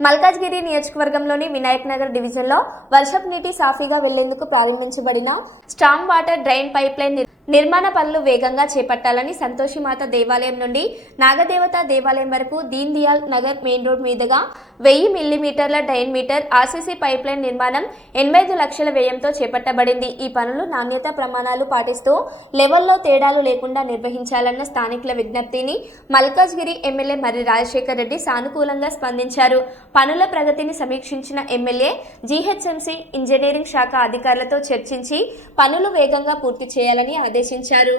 మల్కాజ్గిరి నియోజకవర్గంలోని వినాయక్ నగర్ డివిజన్లో వర్షపు నీటి సాఫీగా వెళ్లేందుకు ప్రారంభించబడిన స్టామ్ వాటర్ డ్రైన్ పైప్లైన్ నిర్మాణ పనులు వేగంగా చేపట్టాలని సంతోషిమాత దేవాలయం నుండి నాగదేవత దేవాలయం వరకు దీన్ దయాల్ నగర్ మెయిన్ రోడ్ మీదుగా 1000 మిల్లీమీటర్ల డ్రైన్ మీటర్ ఆర్సీసీ పైప్లైన్ నిర్మాణం 85 లక్షల వ్యయంతో చేపట్టబడింది. ఈ పనులు నాణ్యత ప్రమాణాలు పాటిస్తూ లెవెల్లో తేడాలు లేకుండా నిర్వహించాలన్న స్థానికుల విజ్ఞప్తిని మల్కాజ్గిరి ఎమ్మెల్యే మర్రి రాజశేఖర్ రెడ్డి సానుకూలంగా స్పందించారు. పనుల ప్రగతిని సమీక్షించిన ఎమ్మెల్యే జీహెచ్ఎంసీ ఇంజనీరింగ్ శాఖ అధికారులతో చర్చించి పనులు వేగంగా పూర్తి చేయాలని ఆదేశించారు.